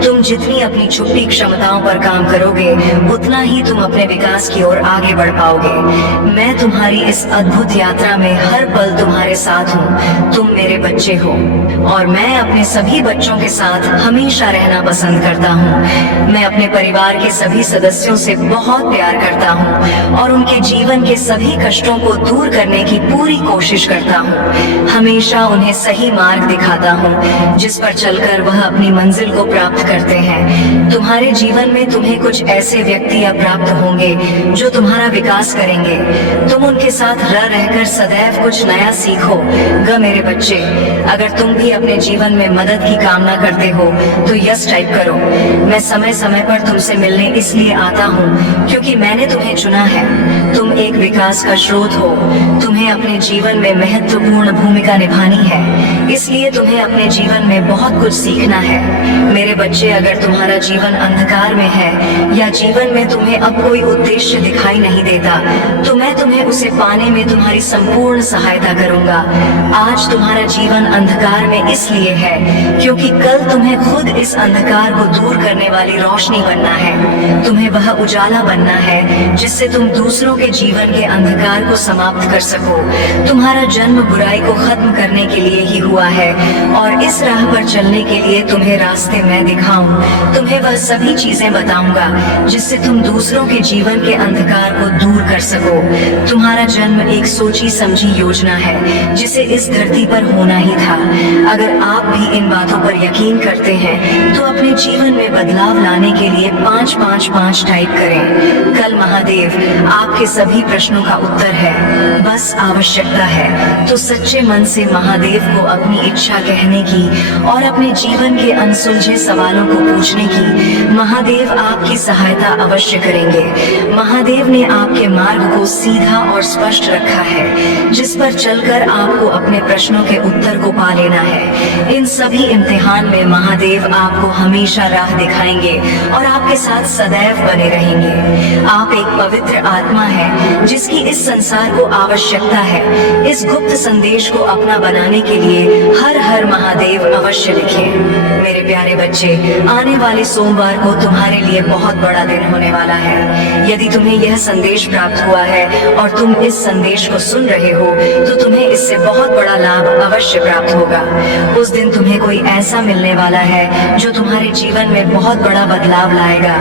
तुम जितनी अपनी छुपी क्षमताओं पर काम करोगे, उतना ही तुम अपने विकास की ओर आगे बढ़ पाओगे। मैं तुम्हारी इस अद्भुत यात्रा में हर पल तुम्हारे साथ हूँ। तुम मेरे बच्चे हो, और मैं अपने सभी बच्चों के साथ हमेशा रहना पसंद करता हूँ। मैं अपने परिवार के सभी सदस्यों से बहुत प्यार करता हूँ, और उनके जीवन के सभी कष्टों को दूर करने की पूरी कोशिश करता हूँ। हमेशा उन्हें सही मार्ग दिखाता हूँ, जिस पर चलकर वह अपनी मंजिल को प्राप्त करते हैं। तुम्हारे जीवन में तुम्हें कुछ ऐसे व्यक्ति प्राप्त होंगे जो तुम्हारा विकास करेंगे। तुम उनके साथ रह रहकर सदैव कुछ नया सीखो। मेरे बच्चे, अगर तुम भी अपने जीवन में मदद की कामना करते हो तो यस टाइप करो। मैं समय समय पर तुमसे मिलने इसलिए आता हूँ क्योंकि मैंने तुम्हें चुना है। तुम एक विकास का स्रोत हो। तुम्हें अपने जीवन में महत्वपूर्ण भूमिका निभानी कहानी है, इसलिए तुम्हें अपने जीवन में बहुत कुछ सीखना है। मेरे बच्चे, अगर तुम्हारा जीवन अंधकार में है या जीवन में तुम्हें अब कोई उद्देश्य दिखाई नहीं देता, तो मैं तुम्हें उसे पाने में तुम्हारी संपूर्ण सहायता करूंगा। आज तुम्हारा जीवन अंधकार में इसलिए है क्योंकि कल तुम्हें खुद इस अंधकार को दूर करने वाली रोशनी बनना है। तुम्हें वह उजाला बनना है जिससे तुम दूसरों के जीवन के अंधकार को समाप्त कर सको। तुम्हारा जन्म बुराई को खत्म करने के लिए ही हुआ है और इस राह पर चलने के लिए तुम्हें रास्ते मैं दिखाऊं। तुम्हें वह सभी चीजें बताऊंगा जिससे तुम दूसरों के जीवन के अंधकार को दूर कर सको। तुम्हारा जन्म एक सोची समझी योजना है जिसे इस धरती पर होना ही था। अगर आप भी इन बातों पर यकीन करते हैं तो अपने जीवन में बदलाव लाने के लिए 555 टाइप करें। कल महादेव आपके सभी प्रश्नों का उत्तर है, बस आवश्यकता है तो सच्चे मन से महादेव को अपनी इच्छा कहने की और अपने जीवन के अनसुलझे सवालों को पूछने की। महादेव आपकी सहायता अवश्य करेंगे। महादेव ने आपके मार्ग को सीधा और स्पष्ट रखा है जिस पर चलकर आपको अपने प्रश्नों के उत्तर को पा लेना है। इन सभी इम्तिहान में महादेव आपको हमेशा राह दिखाएंगे और आपके साथ सदैव बने रहेंगे। आप एक पवित्र आत्मा है जिसकी इस संसार को आवश्यकता है। इस गुप्त संदेश को अपना बनाने के लिए हर हर महादेव अवश्य लिखें। मेरे प्यारे बच्चे, आने वाले सोमवार को तुम्हारे लिए बहुत बड़ा दिन होने वाला है। यदि तुम्हें यह संदेश प्राप्त हुआ है और तुम इस संदेश को सुन रहे हो तो तुम्हें इससे बहुत बड़ा लाभ अवश्य प्राप्त होगा। उस दिन तुम्हें कोई ऐसा मिलने वाला है जो तुम्हारे जीवन में बहुत बड़ा बदलाव लाएगा।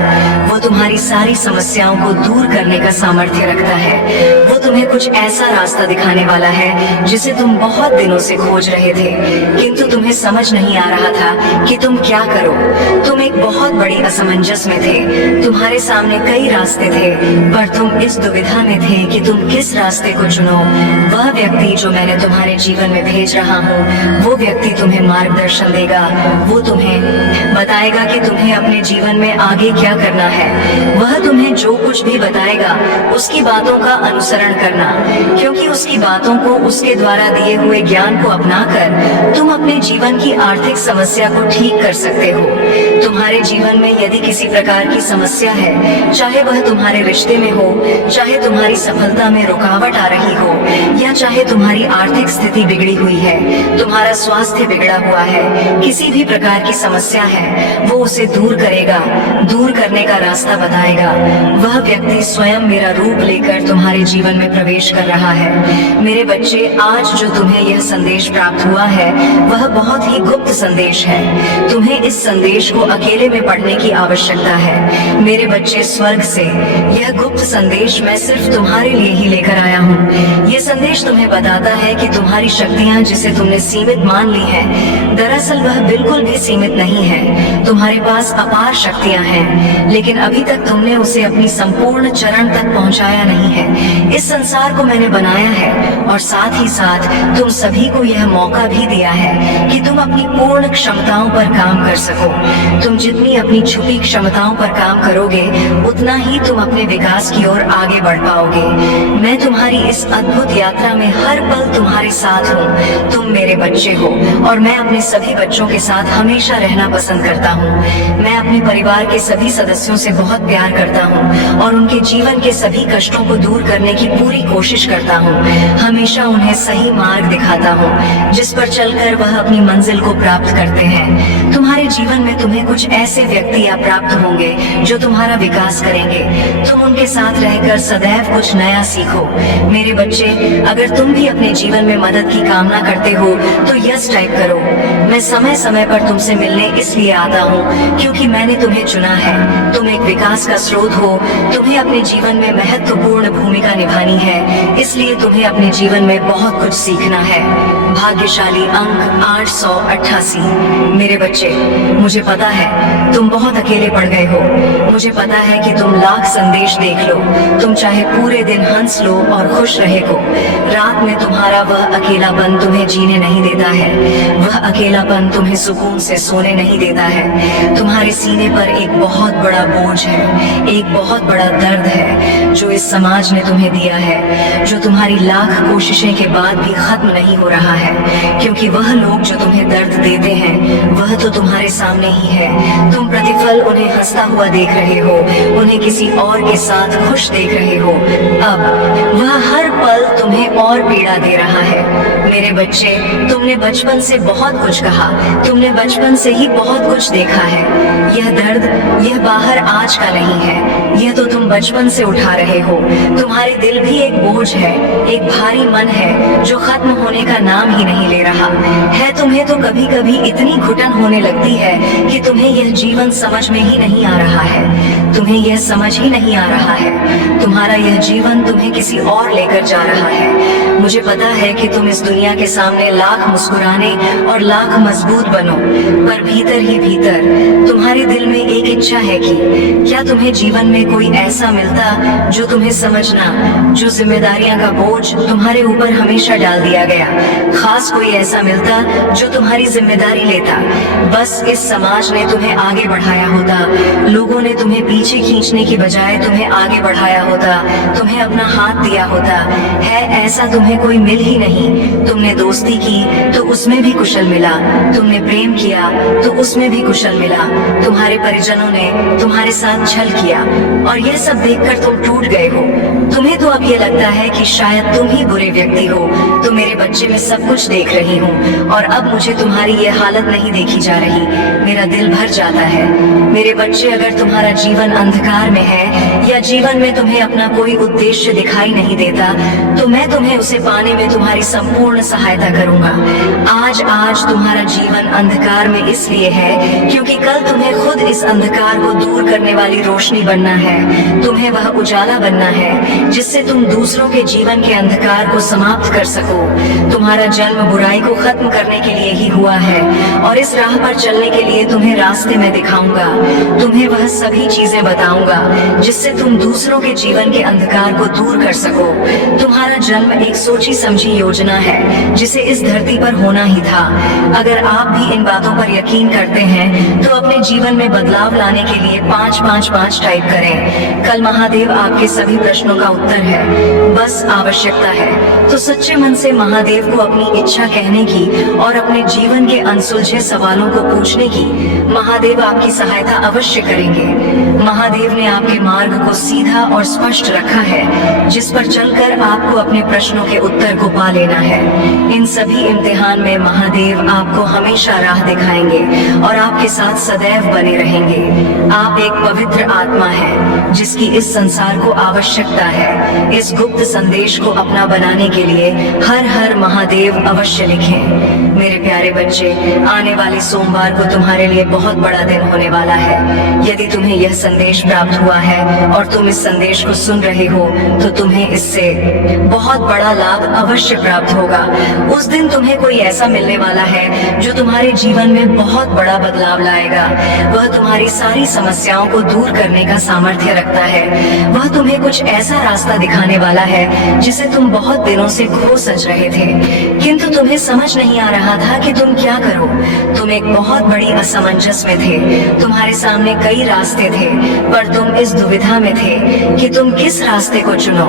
वो तुम्हारी सारी समस्याओं को दूर करने का सामर्थ्य रखता है। वो तुम्हें कुछ ऐसा रास्ता दिखाने वाला है जिसे तुम बहुत दिनों से खोज रहे थे, किंतु तुम्हें समझ नहीं आ रहा था कि तुम क्या करो। तुम एक बहुत बड़ी असमंजस में थे। तुम्हारे सामने कई रास्ते थे पर तुम इस दुविधा में थे कि तुम किस रास्ते को चुनो। वह व्यक्ति जो मैंने तुम्हारे जीवन में भेज रहा हूँ, वो व्यक्ति तुम्हें मार्गदर्शन देगा। वो तुम्हें बताएगा कि तुम्हें अपने जीवन में आगे क्या करना है। वह तुम्हें जो कुछ भी बताएगा उसकी बातों का अनुसरण करना, क्योंकि उसकी बातों को, उसके द्वारा दिए हुए ज्ञान को अपनाकर तुम अपने जीवन की आर्थिक समस्या को ठीक कर सकते हो। तुम्हारे जीवन में यदि किसी प्रकार की समस्या है, चाहे वह तुम्हारे रिश्ते में हो, चाहे तुम्हारी सफलता में रुकावट आ रही हो, या चाहे तुम्हारी आर्थिक स्थिति बिगड़ी हुई है, तुम्हारा स्वास्थ्य बिगड़ा हुआ है, किसी भी प्रकार की समस्या है, वो उसे दूर करेगा, दूर करने का रास्ता बताएगा। वह व्यक्ति स्वयं मेरा रूप लेकर तुम्हारे जीवन में प्रवेश कर रहा है। मेरे बच्चे, आज जो तुम्हें यह संदेश प्राप्त हुआ है वह बहुत ही गुप्त संदेश है। तुम्हें इस संदेश को अकेले में पढ़ने की आवश्यकता है। मेरे बच्चे, स्वर्ग से यह गुप्त संदेश मैं सिर्फ तुम्हारे लिए ही लेकर आया हूँ। ये संदेश तुम्हें बताता है कि तुम्हारी शक्तियाँ जिसे तुमने सीमित मान ली हैं, दरअसल वह बिल्कुल भी सीमित नहीं है। तुम्हारे पास अपार शक्तियाँ हैं, लेकिन अभी तक तुमने उसे अपनी संपूर्ण चरण तक पहुँचाया नहीं है। इस संसार को मैंने बनाया है और साथ ही साथ तुम सभी को यह मौका भी दिया है कि तुम अपनी पूर्ण क्षमताओं पर काम कर सको। तुम जितनी अपनी छुपी क्षमताओं पर काम करोगे, उतना ही तुम अपने विकास की ओर आगे बढ़ पाओगे। मैं तुम्हारी इस अद्भुत यात्रा में हर पल तुम्हारे साथ हूँ। तुम मेरे बच्चे हो और मैं अपने सभी बच्चों के साथ हमेशा रहना पसंद करता हूँ। मैं अपने परिवार के सभी सदस्यों से बहुत प्यार करता हूँ और उनके जीवन के सभी कष्टों को दूर करने की पूरी कोशिश करता हूँ। हमेशा उन्हें सही मार्ग दिखाता हूँ जिस पर चलकर वह अपनी मंजिल को प्राप्त करते हैं। तुम्हारे जीवन में तुम्हें कुछ ऐसे व्यक्ति प्राप्त होंगे जो तुम्हारा विकास करेंगे। तुम उनके साथ रहकर सदैव कुछ नया सीखो। मेरे बच्चे, अगर तुम भी अपने जीवन में मदद की कामना करते हो तो यस टाइप करो। मैं समय समय पर तुमसे मिलने इसलिए आता हूँ क्योंकि मैंने तुम्हें चुना है। तुम एक विकास का स्रोत हो। तुम्हें अपने जीवन में महत्वपूर्ण भूमिका निभानी है, इसलिए तुम्हें अपने जीवन में बहुत कुछ सीखना है। भाग्यशाली अंक 888। मेरे बच्चे, मुझे पता है तुम बहुत अकेले पड़ गए हो। मुझे पता है कि तुम लाख संदेश देख लो, तुम चाहे पूरे दिन हंस लो और खुश रहे हो, रात में तुम्हारा वह अकेलापन तुम्हें जीने नहीं देता है। वह अकेलापन अकेलापन तुम्हें सुकून से सोने नहीं देता है। तुम्हारे सीने पर एक बहुत बड़ा बोझ है, एक बहुत बड़ा दर्द है जो इस समाज ने तुम्हें दिया है, जो तुम्हारी लाख कोशिशें के बाद भी खत्म नहीं हो रहा है। क्योंकि वह लोग जो तुम्हें दर्द देते हैं वह तो तुम्हारे सामने ही है। तुम प्रतिफल उन्हें हंसता हुआ देख रहे हो, उन्हें किसी और के साथ खुश देख रहे हो। अब वह हर पल तुम्हें और पीड़ा दे रहा है। मेरे बच्चे, तुमने बचपन से बहुत कुछ कहा, तुमने बचपन से ही बहुत कुछ देखा है। यह दर्द, यह बाहर आज का नहीं है, यह तो तुम बचपन से उठा रहे हो। तुम्हारे दिल भी एक बोझ है, एक भारी मन है जो खत्म होने का नाम ही नहीं ले रहा है। तुम्हें तो कभी कभी इतनी घुटन होने लगती है कि तुम्हें यह जीवन समझ में ही नहीं आ रहा है, तुम्हें यह समझ ही नहीं आ रहा है तुम्हारा यह जीवन तुम्हें किसी और लेकर जा रहा है। मुझे पता है कि तुम इस दुनिया के सामने लाख मुस्कुराने और लाख मजबूत बनो, पर भीतर ही भीतर तुम्हारे दिल में एक इच्छा है कि क्या तुम्हें जीवन में कोई ऐसा मिलता जो तुम्हें समझना, जो जिम्मेदारियां का बोझ तुम्हारे ऊपर हमेशा डाल दिया गया, खास कोई ऐसा मिलता जो तुम्हारी जिम्मेदारी लेता। बस इस समाज ने तुम्हें आगे बढ़ाया होता, लोगों ने तुम्हें पीछे खींचने की बजाय तुम्हें आगे बढ़ाया होता, तुम्हें अपना हाथ दिया होता है। ऐसा तुम्हें कोई मिल ही नहीं। तुमने दोस्ती की तो उसमें भी कुशल मिला, तुमने प्रेम किया तो उसमें भी कुशल मिला। तुम्हारे परिजनों ने तुम्हारे साथ छल किया और यह सब देखकर तुम टूट गए हो। तुम्हें तो अब ये लगता है कि शायद तुम ही बुरे व्यक्ति हो। तो मेरे बच्चे, मैं सब कुछ देख रही हूँ और अब मुझे तुम्हारी ये हालत नहीं देखी जा रही, मेरा दिल भर जाता है। मेरे बच्चे, अगर तुम्हारा जीवन अंधकार में है या जीवन में तुम्हें अपना कोई उद्देश्य दिखाई नहीं देता, तो मैं तुम्हें उसे पाने में तुम्हारी संपूर्ण सहायता करूंगा। आज तुम्हारा जीवन अंधकार में इसलिए है क्योंकि कल तुम्हें खुद इस अंधकार को दूर करने वाली रोशनी बनना है। तुम्हें वह उजाला बनना है जिससे तुम दूसरों के जीवन के अंधकार को समाप्त कर सको। तुम्हारा जन्म बुराई को खत्म करने के लिए ही हुआ है और इस राह पर चलने के लिए तुम्हें रास्ते में दिखाऊंगा। तुम्हें वह सभी चीजें बताऊंगा जिससे तुम दूसरों के जीवन के अंधकार को दूर कर सको। तुम्हारा जन्म एक सोची समझी योजना है जिसे इस धरती पर होना ही था। अगर आप भी इन बातों पर यकीन करते हैं तो अपने जीवन में बदलाव लाने के लिए 555 टाइप करें। कल महादेव आपके सभी प्रश्नों का उत्तर है, बस आवश्यकता है तो सच्चे मन से महादेव को अपनी इच्छा कहने की और अपने जीवन के अनसुलझे सवालों को पूछने की। महादेव आपकी सहायता अवश्य करेंगे। महादेव ने आपके मार्ग को सीधा और स्पष्ट रखा है जिस पर चलकर आपको अपने प्रश्नों के उत्तर को पा लेना है। इन सभी इम्तिहान में महादेव आपको हमेशा राह दिखाएंगे और आपके साथ सदैव बने रहेंगे। आप एक पवित्र आत्मा है जिसकी इस संसार को आवश्यकता है। इस गुप्त संदेश को अपना बनाने के लिए हर हर महादेव अवश्य लिखें। मेरे प्यारे बच्चे, आने वाले सोमवार को तुम्हारे लिए बहुत बड़ा दिन होने वाला है। यदि तुम्हें यह संदेश प्राप्त हुआ है और तुम इस संदेश को सुन रहे हो तो तुम्हें इससे बहुत बड़ा लाभ अवश्य प्राप्त होगा। उस दिन तुम्हें कोई ऐसा मिलने वाला है जो तुम्हारे जीवन में बहुत बड़ा बदलाव लाएगा। वह तुम्हारी सारी समस्याओं को दूर करने का सामर्थ्य रखता है। वह तुम्हें कुछ ऐसा रास्ता दिखाने वाला है जिसे तुम बहुत दिनों से खो सच रहे थे, किंतु तुम्हें समझ नहीं आ रहा था कि तुम क्या करो। तुम एक बहुत बड़ी असमंजस में थे। तुम्हारे सामने कई रास्ते थे पर तुम इस दुविधा में थे कि तुम किस रास्ते को चुनो।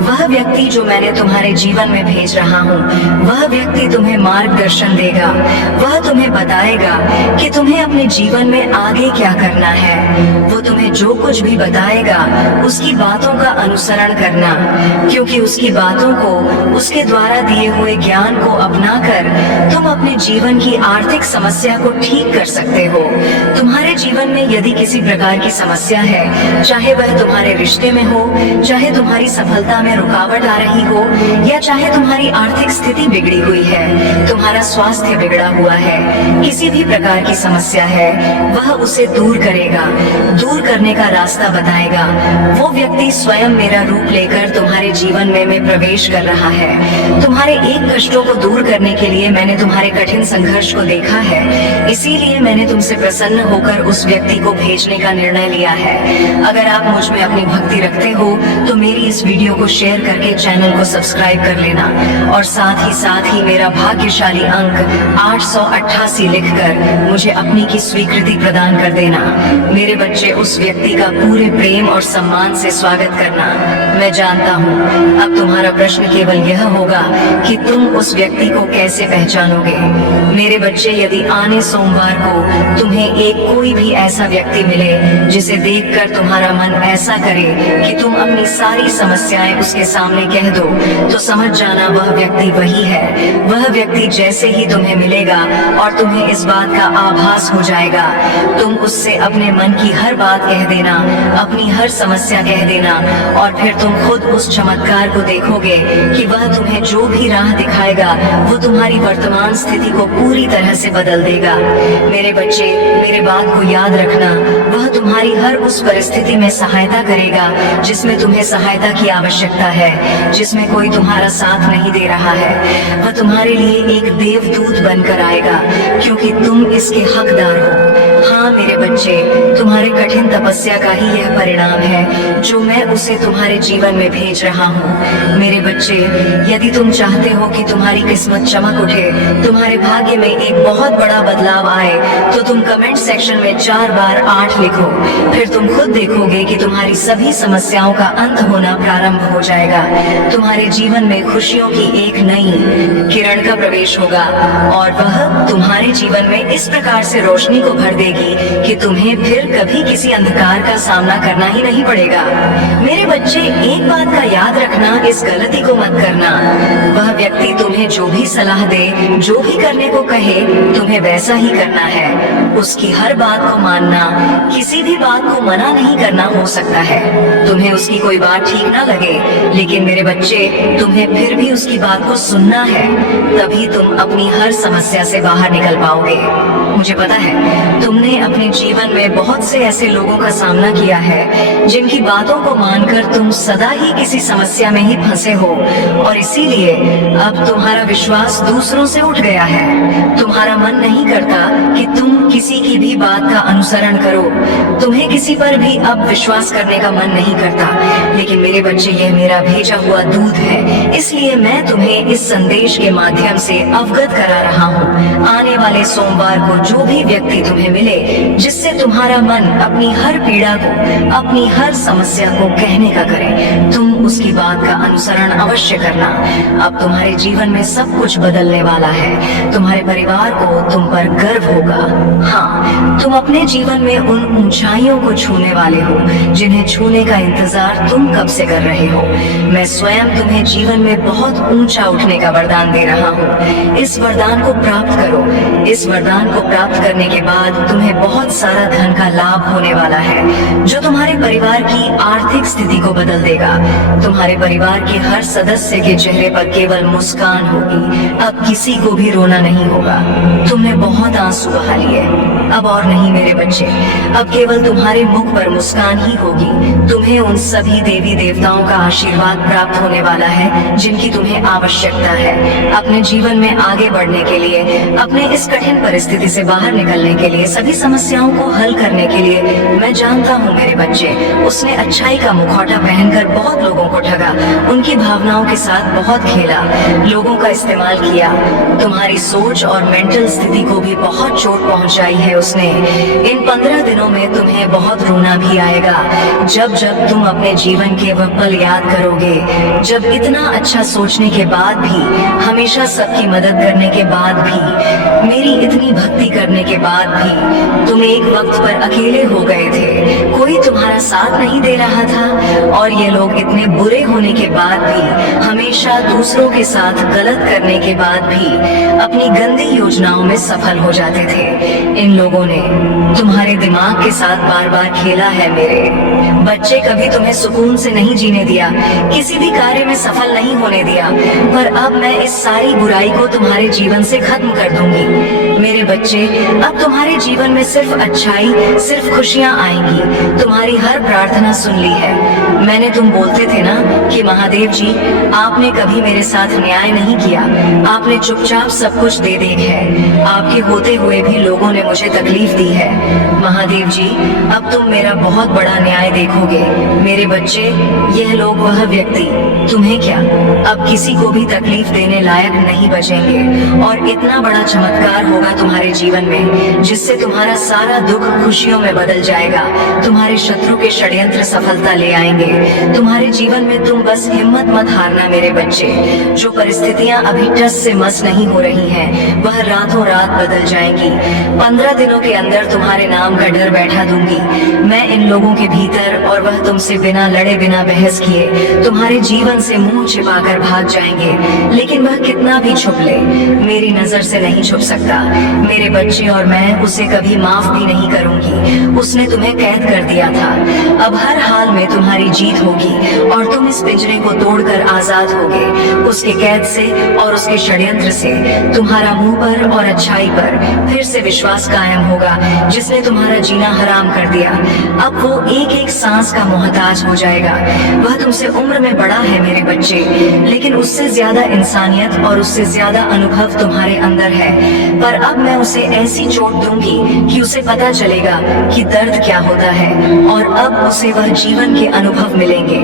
वह व्यक्ति जो मैंने तुम्हारे जीवन में भेज रहा हूँ, वह व्यक्ति तुम्हें मार्गदर्शन देगा। वह तुम्हें बताएगा कि तुम्हें अपने जीवन में आगे क्या करना है। वो तुम्हें जो कुछ भी बताएगा उसकी बातों का अनुसरण करना, क्योंकि उसकी बातों को, उसके द्वारा दिए हुए ज्ञान को अपनाकर तुम अपने जीवन की आर्थिक समस्या को ठीक कर सकते हो। तुम्हारे जीवन में यदि किसी प्रकार की समस्या है, चाहे वह तुम्हारे रिश्ते में हो, चाहे तुम्हारी सफलता में रुकावट आ रही हो, या चाहे तुम्हारी आर्थिक स्थिति बिगड़ी हुई है, तुम्हारा स्वास्थ्य बिगड़ा हुआ है, किसी भी प्रकार की समस्या है, वह उसे दूर करेगा, दूर करने का रास्ता बताएगा। वो व्यक्ति स्वयं मेरा रूप लेकर तुम्हारे जीवन में प्रवेश कर रहा है। तुम्हारे एक कष्टों को दूर करने के लिए मैंने तुम्हारे कठिन संघर्ष को देखा देखा है, इसीलिए मैंने तुमसे प्रसन्न होकर उस व्यक्ति को भेजने का निर्णय लिया है। अगर आप मुझ में अपनी भक्ति रखते हो तो मेरी इस वीडियो को शेयर करके चैनल को सब्सक्राइब कर लेना और साथ ही मेरा भाग्यशाली अंक 888 लिखकर मुझे अपनी की स्वीकृति प्रदान कर देना। मेरे बच्चे, उस व्यक्ति का पूरे प्रेम और सम्मान से स्वागत करना। मैं जानता हूँ अब तुम्हारा प्रश्न केवल यह होगा कि तुम उस व्यक्ति को कैसे पहचानोगे। मेरे बच्चे, यदि आने सोमवार को तुम्हें एक कोई भी ऐसा व्यक्ति मिले जिसे देखकर तुम्हारा मन ऐसा करे कि तुम अपनी सारी समस्याएं उसके सामने कह दो, तो समझ जाना वह व्यक्ति वही है। वह व्यक्ति जैसे ही तुम्हें मिलेगा और तुम्हें इस बात का आभास हो जाएगा, तुम उससे अपने मन की हर बात कह देना, अपनी हर समस्या कह देना और फिर तुम खुद उस चमत्कार को देखोगे कि वह तुम्हें जो भी राह दिखाएगा वो तुम्हारी वर्तमान स्थिति को पूरी तरह से बदल देगा। मेरे बच्चे, मेरे बात को याद रखना, वह तुम्हारी हर उस परिस्थिति में सहायता करेगा जिसमें तुम्हें सहायता की आवश्यकता है, जिसमें कोई तुम्हारा साथ नहीं दे रहा है। वह तुम्हारे लिए एक देवदूत बनकर आएगा क्योंकि तुम इसके हकदार हो। हाँ मेरे बच्चे, तुम्हारे कठिन तपस्या का ही यह परिणाम है जो मैं उसे तुम्हारे जीवन में भेज रहा हूँ। मेरे बच्चे, यदि तुम चाहते हो कि तुम्हारी किस्मत चमक उठे, तुम्हारे भाग्य में एक बहुत बड़ा बदलाव आए, तो तुम कमेंट सेक्शन में 4 बार 8 लिखो। फिर तुम खुद देखोगे कि तुम्हारी सभी समस्याओं का अंत होना प्रारंभ हो जाएगा। तुम्हारे जीवन में खुशियों की एक नई किरण का प्रवेश होगा और वह तुम्हारे जीवन में इस प्रकार से रोशनी को भर देगी कि तुम्हें फिर कभी किसी अंधकार का सामना करना ही नहीं पड़ेगा। मेरे बच्चे, एक बात का याद रखना, इस गलती को मत करना। वह व्यक्ति तुम्हें जो भी सलाह दे, जो भी करने को कहे, तुम्हें वैसा ही करना है। उसकी हर बात को मानना, किसी भी बात को मना नहीं करना हो सकता है। तुम्हें उसकी कोई बात ठीक ना लगे, लेकिन मेरे बच्चे, तुम्हें फिर भी उसकी बात को सुनना है, तभी तुम अपनी हर समस्या से बाहर निकल पाओगे। मुझे पता है तुमने अपने जीवन में बहुत से ऐसे लोगों का सामना किया है जिनकी बातों को मानकर तुम सदा ही किसी समस्या में ही फंसे हो और इसीलिए अब तुम्हारा विश्वास दूसरों से उठ गया है। तुम्हारा मन नहीं करता कि तुम किसी की भी बात का अनुसरण करो। तुम्हें किसी पर भी अब विश्वास करने का मन नहीं करता, लेकिन मेरे बच्चे, यह मेरा भेजा हुआ दूत है, इसलिए मैं तुम्हें इस संदेश के माध्यम से अवगत करा रहा हूँ। आने वाले सोमवार को जो भी व्यक्ति तुम्हें मिले जिससे तुम्हारा मन अपनी हर पीड़ा को, अपनी हर समस्या को कहने का करे, तुम उसकी बात का अनुसरण अवश्य करना। अब तुम्हारे जीवन में सब कुछ बदलने वाला है। तुम्हारे परिवार को तुम पर गर्व होगा। हाँ, तुम अपने जीवन में उन ऊंचाइयों को छूने वाले हो जिन्हें छूने का इंतजार तुम कब से कर रहे हो। मैं स्वयं तुम्हें जीवन में बहुत ऊंचा उठने का वरदान दे रहा हूँ। इस वरदान को प्राप्त करो। इस वरदान को प्राप्त करने के बाद तुम्हें बहुत सारा धन का लाभ होने वाला है जो तुम्हारे परिवार की आर्थिक स्थिति को बदल देगा। तुम्हारे परिवार के हर सदस्य के चेहरे पर केवल मुस्कान होगी। अब किसी को भी रोना नहीं होगा। तुमने बहुत आंसू बहा लिए, अब और नहीं मेरे बच्चे। अब केवल तुम्हारे मुख पर मुस्कान ही होगी। तुम्हें उन सभी देवी देवताओं का आशीर्वाद प्राप्त होने वाला है जिनकी तुम्हें आवश्यकता है अपने जीवन में आगे बढ़ने के लिए, अपने इस कठिन परिस्थिति से बाहर निकलने के लिए, सभी समस्याओं को हल करने के लिए। मैं जानता हूँ मेरे बच्चे, उसने अच्छाई का मुखौटा पहनकर बहुत लोगों को ठगा, उनकी भावनाओं के साथ बहुत खेला, लोगों का इस्तेमाल किया। तुम्हारी सोच और मेंटल स्थिति को भी बहुत चोट पहुंचाई है उसने। इन 15 दिनों में तुम्हें बहुत रोना भी आएगा जब जब तुम अपने जीवन के वह पल याद करोगे जब इतना अच्छा सोचने के बाद भी, हमेशा सबकी मदद करने के बाद भी, मेरी इतनी भक्ति करने के बाद भी तुम एक वक्त पर अकेले हो गए थे। कोई तुम्हारा साथ नहीं दे रहा था और ये लोग इतने बुरे होने के बाद भी, हमेशा दूसरों के साथ गलत करने के बाद भी अपनी गंदी योजनाओं में सफल हो जाते थे। इन लोगों ने तुम्हारे दिमाग के साथ बार बार खेला है मेरे बच्चे। कभी तुम्हें सुकून से नहीं जीने दिया, किसी भी कार्य में सफल नहीं होने दिया, पर अब मैं इस सारी बुराई को तुम्हारे जीवन से खत्म कर दूंगी। मेरे मेरे बच्चे, अब तुम्हारे जीवन में सिर्फ अच्छाई, सिर्फ खुशियां आएंगी। तुम्हारी हर प्रार्थना सुन ली है। मैंने तुम बोलते थे ना कि महादेव जी, आपने कभी मेरे साथ न्याय नहीं किया, आपने चुपचाप सब कुछ दे देख है। आपके होते हुए भी लोगों ने मुझे तकलीफ दी है। महादेव जी, अब तुम मेरा बहुत बड़ा न्याय देखोगे। मेरे बच्चे, यह लोग, वह व्यक्ति, तुम्हें क्या, अब किसी को भी तकलीफ देने लायक नहीं बचेंगे और इतना बड़ा चमत्कार होगा तुम्हारे जीवन में जिससे तुम्हारा सारा दुख खुशियों में बदल जाएगा। तुम्हारे शत्रु के षड्यंत्र सफलता ले आएंगे। तुम्हारे जीवन में तुम बस हिम्मत मत हारना मेरे बच्चे। जो परिस्थितियां अभी टस से मस नहीं हो रही हैं, वह रातों रात बदल जाएंगी। 15 दिनों के अंदर तुम्हारे नाम का डर बैठा दूंगी मैं इन लोगों के भीतर, और वह तुमसे बिना लड़े, बिना बहस किए तुम्हारे जीवन से मुंह छिपाकर भाग जाएंगे। लेकिन वह कितना भी छुप ले, मेरी नजर से नहीं छुप सकता मेरे बच्चे, और मैं उसे कभी माफ भी नहीं करूंगी। उसने तुम्हें कैद कर दिया था, अब हर हाल में तुम्हारी जीत होगी और तुम इस पिंजरे को तोड़कर आजाद होगे। उसके कैद से और उसके षड्यंत्र से तुम्हारा मुंह पर और अच्छाई पर फिर से विश्वास कायम होगा जिसने तुम्हारा जीना हराम कर दिया। अब वो एक एक सांस का मोहताज हो जाएगा। वह तुमसे उम्र में बड़ा है मेरे बच्चे, लेकिन उससे ज्यादा इंसानियत और उससे ज्यादा अनुभव तुम्हारे अंदर है। पर अब मैं उसे ऐसी चोट दूंगी कि उसे पता चलेगा कि दर्द क्या होता है, और अब उसे वह जीवन के अनुभव मिलेंगे।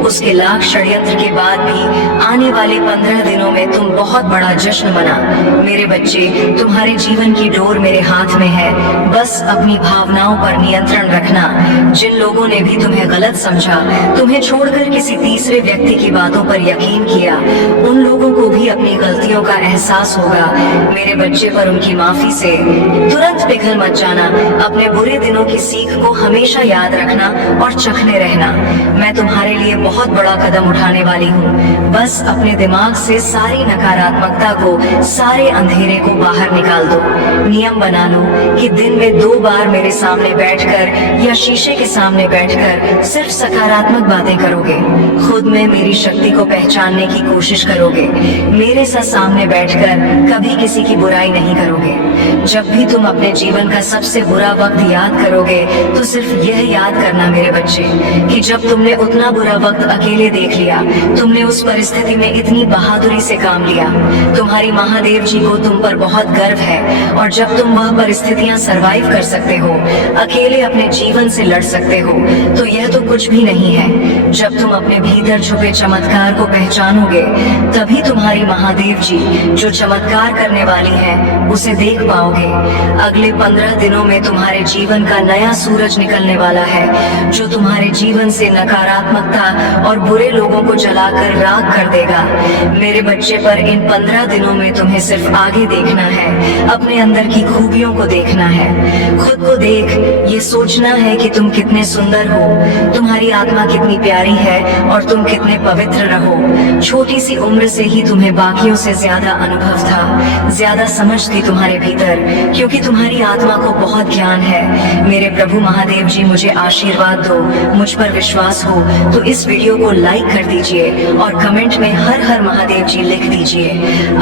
उसके लाख षड्यंत्र के बाद भी आने वाले 15 दिनों में तुम बहुत बड़ा जश्न मना। मेरे बच्चे, तुम्हारे जीवन की डोर मेरे हाथ में है, बस अपनी भावनाओं पर नियंत्रण रखना। जिन लोगों ने भी तुम्हें गलत समझा, तुम्हें छोड़कर किसी तीसरे व्यक्ति की बातों पर यकीन किया, उन लोगों को भी अपनी गलतियों का एहसास होगा मेरे बच्चे, पर उनकी माफी से तुरंत पिघल मत जाना। अपने बुरे दिनों की सीख को हमेशा याद रखना और चखने रहना। मैं तुम्हारे लिए बहुत बड़ा कदम उठाने वाली हूँ। बस अपने दिमाग से सारी नकारात्मकता को, सारे अंधेरे को बाहर निकाल दो। नियम बना लो कि दिन में 2 बार मेरे सामने बैठकर या शीशे के सामने बैठकर सिर्फ सकारात्मक बातें करोगे। खुद में मेरी शक्ति को पहचानने की कोशिश करोगे। मेरे साथ सामने बैठकर कभी किसी की बुराई नहीं करोगे। जब भी तुम अपने जीवन का सबसे बुरा वक्त याद करोगे तो सिर्फ यह याद करना मेरे बच्चे कि जब तुमने उतना बुरा वक्त अकेले देख लिया, तुमने उस परिस्थिति में इतनी बहादुरी से काम लिया। तुम्हारी महादेव जी को तुम पर बहुत गर्व है, और जब तुम वह परिस्थितियां सरवाइव कर सकते हो, अकेले अपने जीवन से लड़ सकते हो, तो यह तो कुछ भी नहीं है। जब तुम अपने भीतर छुपे चमत्कार को पहचानोगे, तभी तुम्हारी महादेव जी जो चमत्कार करने वाली है उसे देख पाओगे। अगले 15 दिनों में तुम्हारे जीवन का नया सूरज निकलने वाला है, जो तुम्हारे जीवन से नकारात्मकता और बुरे लोगों को जलाकर राख कर देगा। मेरे बच्चे, पर इन 15 दिनों में तुम्हें सिर्फ आगे देखना है, अपने अंदर की खूबियों को देखना है। खुद को देख, ये सोचना है कि तुम कितने सुंदर हो, तुम्हारी आत्मा कितनी प्यारी है और तुम कितने पवित्र रहो। छोटी सी उम्र से ही तुम्हें बाकियों से ज्यादा अनुभव था, ज्यादा समझ थी तुम्हारे भीतर, क्योंकि तुम्हारी आत्मा को बहुत ज्ञान है। मेरे प्रभु महादेव जी, मुझे आशीर्वाद दो, मुझ पर विश्वास हो तो इस वीडियो को लाइक कर दीजिए और कमेंट में हर हर महादेव जी लिख दीजिए।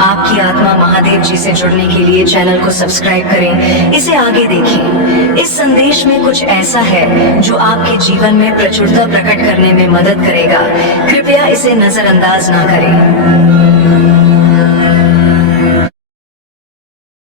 आपकी आत्मा महादेव जी से जुड़ने के लिए चैनल को सब्सक्राइब करें, इसे आगे देखें। इस संदेश में कुछ ऐसा है जो आपके जीवन में प्रचुरता प्रकट करने में मदद करेगा। कृपया इसे नजरअंदाज ना करें।